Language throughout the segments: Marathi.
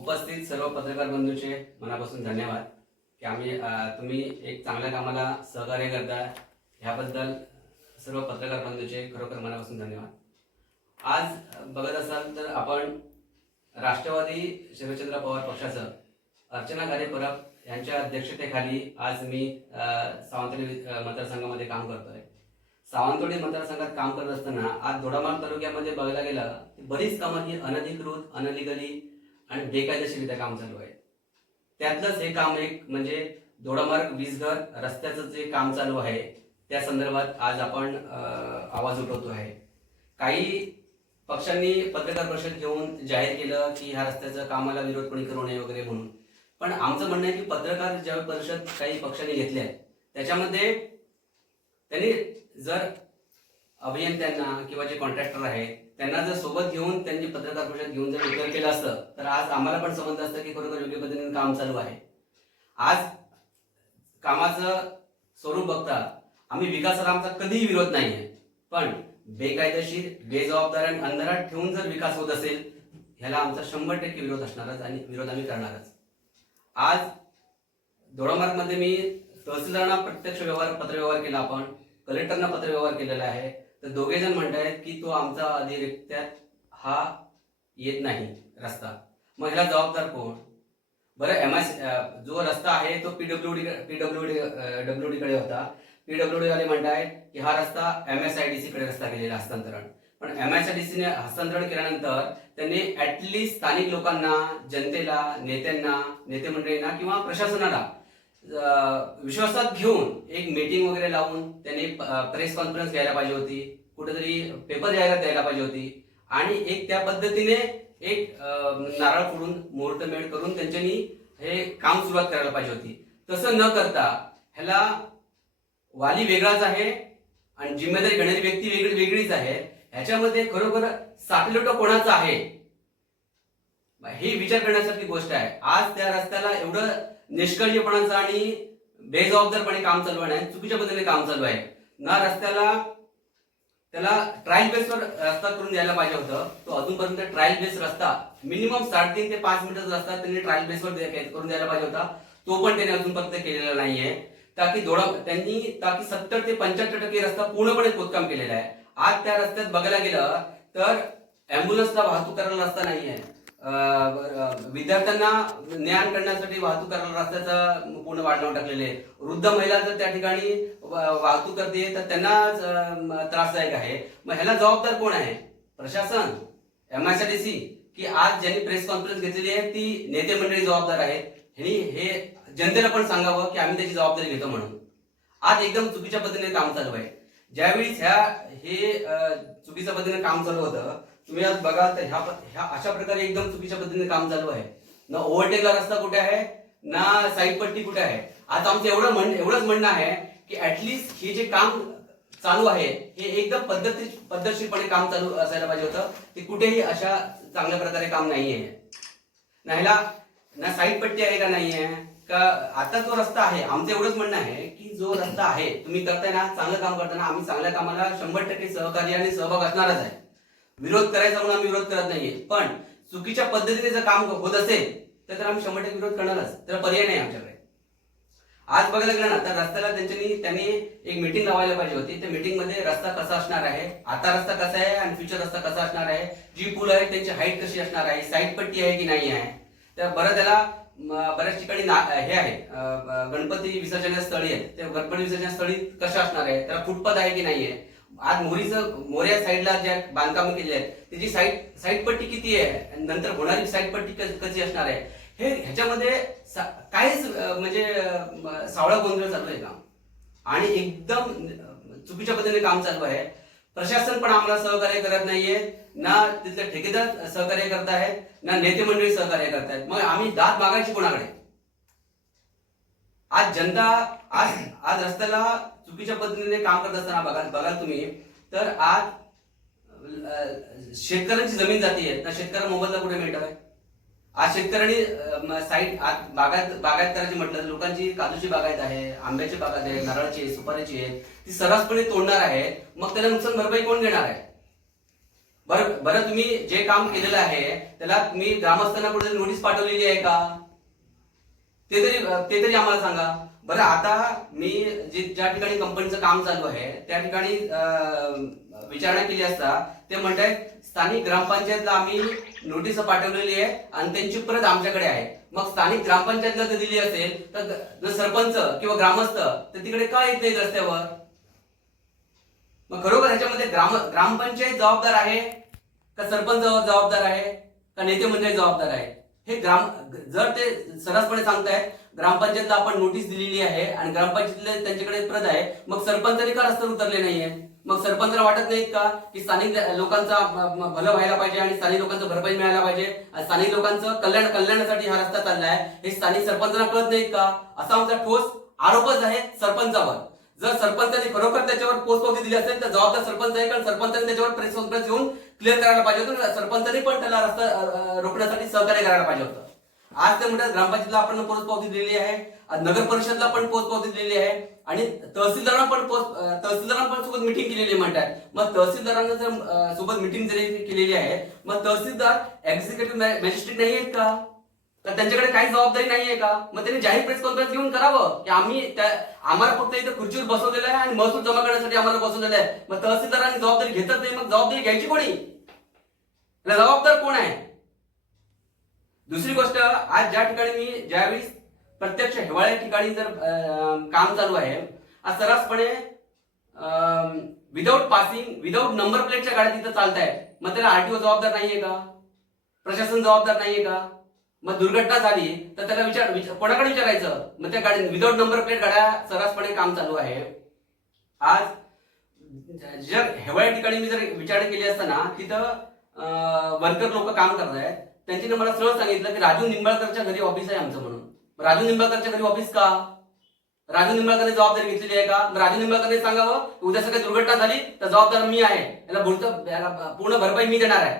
उपस्थित सर्व पत्रकार बंधूचे मनापासून धन्यवाद की तुम्ही एक चांगल्या कामाला सहकार्य करता, ह्याबद्दल सर्व पत्रकार बंधूचे खरोखर मनापासून धन्यवाद। आज बघत असाल तर आपण राष्ट्रवादी शरदचंद्र पवार पक्षाचं अर्चना गाडे परब यांच्या अध्यक्षतेखाली आज मी सावंतवाडी मतदारसंघामध्ये काम करतोय। सावंतवाडी मतदारसंघात काम करत असताना आज दोडामार्ग तालुक्यामध्ये बघायला गेलं बरीच कामं ही अनधिकृत, अनलिगली आणि बेकायदेशीरित्या काम चालू आहे। त्यातलंच हे काम एक म्हणजे दोडामार्ग वीसघर रस्त्याचं जे काम चालू आहे त्या संदर्भात आज आपण आवाज उठवतो आहे। काही पक्षांनी पत्रकार परिषद घेऊन जाहीर केलं की ह्या रस्त्याचं कामाला विरोध कोणी करू नये वगैरे म्हणून, पण आमचं म्हणणं आहे की पत्रकार ज्यावेळी परिषद काही पक्षांनी घेतल्या त्याच्यामध्ये त्यांनी जर अभियंत्यांना किंवा जे कॉन्ट्रॅक्टर आहेत त्यांना जर सोबत घेऊन त्यांनी पत्रकार परिषद घेऊन जर उत्तर केलं असतं तर आज आम्हाला पण समजलं असतं की खरोखर योग्य पद्धतीने काम चालू आहे। आज कामाचं स्वरूप बघता आम्ही विकासाला आमचा कधीही विरोध नाहीये, पण बेकायदेशीर, बेजबाबदार आणि अंधारात ठेवून जर विकास होत असेल ह्याला आमचा 100% विरोध असणारच आणि विरोध आम्ही करणारच। आज दोडामार्गमध्ये मी तहसीलदारांना प्रत्यक्ष पत्रव्यवहार केला, आपण कलेक्टरना पत्रव्यवहार केलेला आहे, तर दोघे जण म्हणतायत की तो आमचा अधिरित्यात हा येत नाही रस्ता। मग ह्याला जबाबदार कोण? बरं, जो रस्ता आहे तो पीडब्ल्यूडी कडे होता। पीडब्ल्यूडी वाले म्हणतायत की हा रस्ता MSIDC कडे रस्ता केलेला हस्तांतरण, पण MSIDC ने हस्तांतरण केल्यानंतर त्यांनी ऍटलिस्ट स्थानिक लोकांना, जनतेला, नेत्यांना, नेते मंडळींना किंवा प्रशासनाला विश्वासात घेऊन एक मीटिंग वगैरे लावून त्यांनी प्रेस कॉन्फरन्स घ्यायला पाहिजे होती, कुठेतरी पेपर जाहिरात द्यायला पाहिजे होती आणि एक त्या पद्धतीने एक नारळ फोडून मुहूर्तमेढ करून त्यांच्यानी हे काम सुरुवात करायला पाहिजे होती। तसं न करता ह्याला वाली वेगळाच आहे आणि जिम्मेदारी घेणारी व्यक्ती वेगळीच आहे। ह्याच्यामध्ये खरोखर साठलोट कोणाचं आहे हे विचार करण्यासारखी गोष्ट आहे। आज त्या रस्त्याला एवढं निष्काळजीपणाचं आणि बेजबाबदारपणे काम चालू आहे, चुकीच्या पद्धतीने काम चालू आहे ना। रस्त्याला त्याला ट्रायल बेसवर रस्ता करून द्यायला पाहिजे होतं, तो अजूनपर्यंत ट्रायल बेस रस्ता मिनिमम 3.5 ते 5 मीटरचा रस्ता त्यांनी ट्रायल बेसवर करून द्यायला पाहिजे होता, तो पण त्यांनी अजूनपर्यंत केलेला नाहीये। ताकी 70 ते 75% रस्ता पूर्णपणे खोदकाम केलेला आहे। आज त्या रस्त्यात बघायला गेलं तर अँब्युलन्सला वाहतूक करायला रस्ता नाहीये, विद्यार्थ्यांना ज्ञान करण्यासाठी वाहतूक करायला रस्त्याचं पूर्ण वाढवून टाकलेले आहे। वृद्ध महिला जर त्या ठिकाणी वाहतूक करते तर त्यांना त्रासदायक आहे। मग ह्याला जबाबदार कोण आहे? प्रशासन, MSIDC, की आज ज्यांनी प्रेस कॉन्फरन्स घेतलेली आहे ती नेते मंडळी जबाबदार आहेत? ह्यांनी हे जनतेला पण सांगावं की आम्ही त्याची जबाबदारी घेतो म्हणून। आज एकदम चुकीच्या पद्धतीने काम चालू आहे। ज्यावेळी हे चुकीच्या पद्धतीने काम चालू होतं, तुम्ही आज बघा तर ह्या अशा प्रकारे एकदम चुकीच्या पद्धतीने काम चालू आहे ना। ओव्हरटेकला रस्ता कुठे आहे ना, साईड पट्टी कुठे आहे? आज आमचं एवढंच म्हणणं आहे की ऍटलिस्ट हे जे काम चालू आहे हे एकदम पद्धतशीरपणे काम चालू असायला पाहिजे होतं। ते कुठेही अशा चांगल्या प्रकारे काम नाहीये ना। ह्याला ना साईड पट्टी आहे का नाहीये का? आता जो रस्ता आहे आमचं एवढंच म्हणणं आहे की जो रस्ता आहे तुम्ही करताय ना, चांगलं काम करताना आम्ही चांगल्या कामाला 100% सहकार्य आणि सहभाग असणारच आहे। विरोध करायचा म्हणून आम्ही विरोध करत नाहीये, पण चुकीच्या पद्धतीने जर काम होत असेल तर आम्ही 100% विरोध करणारच, त्याला पर्याय नाही आमच्याकडे। आज बघायला गेलं ना तर रस्त्याला त्यांनी एक मीटिंग लावायला पाहिजे होती। त्या मीटिंग मध्ये रस्ता कसा असणार आहे, आता रस्ता कसा आहे आणि फ्युचर रस्ता कसा असणार आहे, जी पूल आहे त्यांची हाईट कशी असणार आहे, साईड पट्टी आहे की नाही आहे, तर बरं त्याला बऱ्याच ठिकाणी हे आहे गणपती विसर्जन स्थळी आहेत, त्या गणपती विसर्जन स्थळी कशा असणार आहे, त्याला फुटपाथ आहे की नाहीये। आज मोऱ्या साईडला ज्या बांधकाम केले आहेत त्याची साईड पट्टी किती आहे, नंतर होणारी साईड पट्टी कशी असणार आहे, ह्याच्यामध्ये काहीच म्हणजे सावळा गोंधळ चालू आहे काम आणि एकदम चुकीच्या पद्धतीने काम चालू आहे। प्रशासन पण आम्हाला सहकार्य करत नाहीये, ना तिथले ठेकेदार सहकार्य करत आहेत, ना नेते मंडळी सहकार्य करत आहेत। मग आम्ही दाद मागायची कोणाकडे? आज जनता आज रस्त्याला चुकीच्या पद्धतीने काम करत असताना बघाल तुम्ही तर आज शेतकऱ्यांची जमीन जाती आहे ना, शेतकऱ्यांना मोबदला कुठे मिळतोय? आज शेतकऱ्यांनी साईड बागायत करायची म्हटलं तर लोकांची काजूची बागायत आहे, आंब्याची बागायत आहे, नारळाची, सुपारीची आहे, ती सर्रासपणे तोडणार आहे, मग त्याला नुकसान भरपाई कोण देणार आहे? बरं बरं, तुम्ही जे काम केलेलं आहे त्याला तुम्ही ग्रामस्थांना कुठे नोटीस पाठवलेली आहे का? ते तरी आम्हाला सांगा. बरं, आता मी ज्या ठिकाणी कंपनीचं काम चालू आहे त्या ठिकाणी विचारणा केली असता ते म्हणतायत स्थानिक ग्रामपंचायतला आम्ही नोटीस पाठवलेली आहे आणि त्यांची प्रत आमच्याकडे आहे. मग स्थानिक ग्रामपंचायतला जर दिली असेल तर जर सरपंच किंवा ग्रामस्थ तर तिकडे का येत नाही रस्त्यावर? मग खरोखर ह्याच्यामध्ये ग्रामपंचायत जबाबदार आहे का सरपंच जबाबदार आहे का नेते मंडळी जबाबदार आहे? हे जर ते सरसपणे सांगतायत ग्रामपंचायतला आपण नोटीस दिलेली आहे आणि ग्रामपंचायतले त्यांच्याकडे प्रत आहे, मग सरपंचांनी का रस्त्यावर उतरले नाहीये? मग सरपंचाला वाटत नाहीत का की स्थानिक लोकांचा भलं व्हायला पाहिजे आणि स्थानिक लोकांचं भरपाई मिळायला पाहिजे, स्थानिक लोकांचं कल्याणासाठी हा रस्ता चाललाय, हे स्थानिक सरपंचांना कळत नाहीत का? असा आमचा ठोस आरोपच आहे सरपंचावर. जर सरपंचाने खरोखर त्याच्यावर पोचपावती दिली असेल तर जबाबदार सरपंच आहे, कारण सरपंचाने त्याच्यावर प्रेस कॉन्फरन्स घेऊन क्लिअर करायला पाहिजे होतं. सरपंचाने पण त्याला रस्ता रोखण्यासाठी सहकार्य करायला पाहिजे होतं. आज ते म्हणतात ग्रामपंचायतला आपण पोचपावती दिलेली आहे, नगर परिषदला पण पोचपावती दिलेली आहे आणि तहसीलदारांना पण सोबत मिटिंग केलेली म्हणतात. मग तहसीलदारांना जर सोबत मिटिंग जरी केलेली आहे, मग तहसीलदार एक्झिक्युटिव्ह मॅजिस्ट्रेट नाही आहेत का? तर त्यांच्याकडे काही जबाबदारी नाहीये का? मग त्यांनी जाहीर प्रेस कॉन्फरन्स घेऊन करावं की आम्हाला फक्त इथे खुर्चीवर बसवलेलं आहे आणि महसूल जमा करण्यासाठी आम्हाला बसवलेलं आहे. मग तहसीलदारांनी जबाबदारी घेतच नाही, मग जबाबदारी घ्यायची कोणी? जबाबदार कोण आहे? दुसरी गोष्ट, आज ज्या ठिकाणी मी ज्यावेळी प्रत्यक्ष हिवाळ्या ठिकाणी जर काम चालू आहे, आज सर्रासपणे विदाऊट पासिंग विदाऊट नंबर प्लेटच्या गाड्या तिथं चालत आहेत. मग त्याला आरटीओ जबाबदार नाहीये का? प्रशासन जबाबदार नाहीये का? मग दुर्घटना झाली तर त्याला कोणाकडे विचारायचं? मग त्या गाडी विदाऊट नंबर प्लेट गाड्या सर्रासपणे काम चालू आहे. आज जर हिवाळ्या ठिकाणी मी जर विचार केली असताना तिथं वर्कर लोक काम करत आहेत, त्यांनी मला सरळ सांगितलं की राजू निंबाळकरच्या घरी ऑफिस आहे आमचं म्हणून. राजू निंबाळकरच्या घरी ऑफिस का? राजू निंबाळकरने जबाबदारी घेतलेली आहे का? राजू निंबाळकरने सांगावं उद्या सकाळी दुर्घटना झाली तर जबाबदार मी आहे, याला पूर्ण भरपाई मी देणार आहे.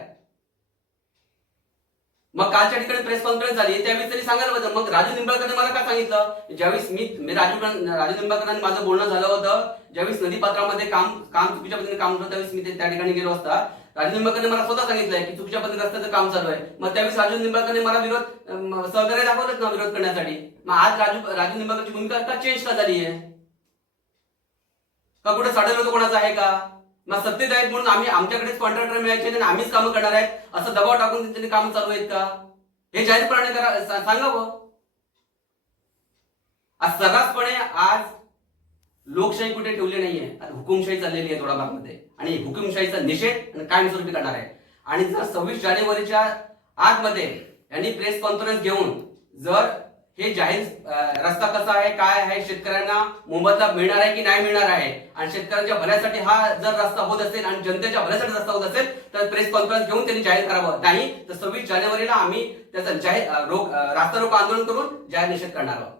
मग कालच्या ठिकाणी प्रेस कॉन्फरन्स झाली त्यावेळी त्यांनी सांगायला पाहिजे. मग राजू निंबाळकरने मला काय सांगितलं, ज्यावेळेस मी राजू निंबाळकरांनी माझं बोलणं झालं होतं, ज्यावेळेस नदीपात्रामध्ये काम चुकीच्या पद्धतीने काम होतं त्यावेळेस मी त्या ठिकाणी गेलो असता, राजू निंबाळकरने मला स्वतः सांगितलंय की चुकीच्या पद्धतीने रस्त्याचं काम चालू आहे. मग त्यावेळेस राजू निंबाळकरने मला सहकार्य दाखवलंच ना विरोध करण्यासाठी. मग आज राजू निंबाळकरची भूमिका का चेंज का झाली आहे? का कुठे साडेल कोणाचं आहे का? मग सत्तेत आहेत म्हणून आमच्याकडेच कॉन्ट्रॅक्टर मिळायचे आणि आम्हीच कामं करणार आहेत असं दबाव टाकून त्यांनी काम चालू आहेत का? हे जाहीरपणे सांगावं. आज सर्रासपणे आज लोकशाही कुठे ठेवली नाहीये, हुकुमशाही चाललेली आहे थोडाफारमध्ये आणि हुकुमशाहीचा निषेध आणि कायमस्वरूपी करणार आहे. आणि जर 26 जानेवारीच्या आतमध्ये यांनी प्रेस कॉन्फरन्स घेऊन जर हे जाहीर रस्ता कसा आहे काय आहे, शेतकऱ्यांना मोबदला मिळणार आहे की नाही मिळणार आहे आणि शेतकऱ्यांच्या भल्यासाठी हा जर रस्ता होत असेल आणि जनतेच्या भल्यासाठी रस्ता होत असेल तर प्रेस कॉन्फरन्स घेऊन त्यांनी जाहीर करावं. नाही तर 26 जानेवारीला आम्ही त्याचा रास्ता रोको आंदोलन करून जाहीर निषेध करणार आहोत.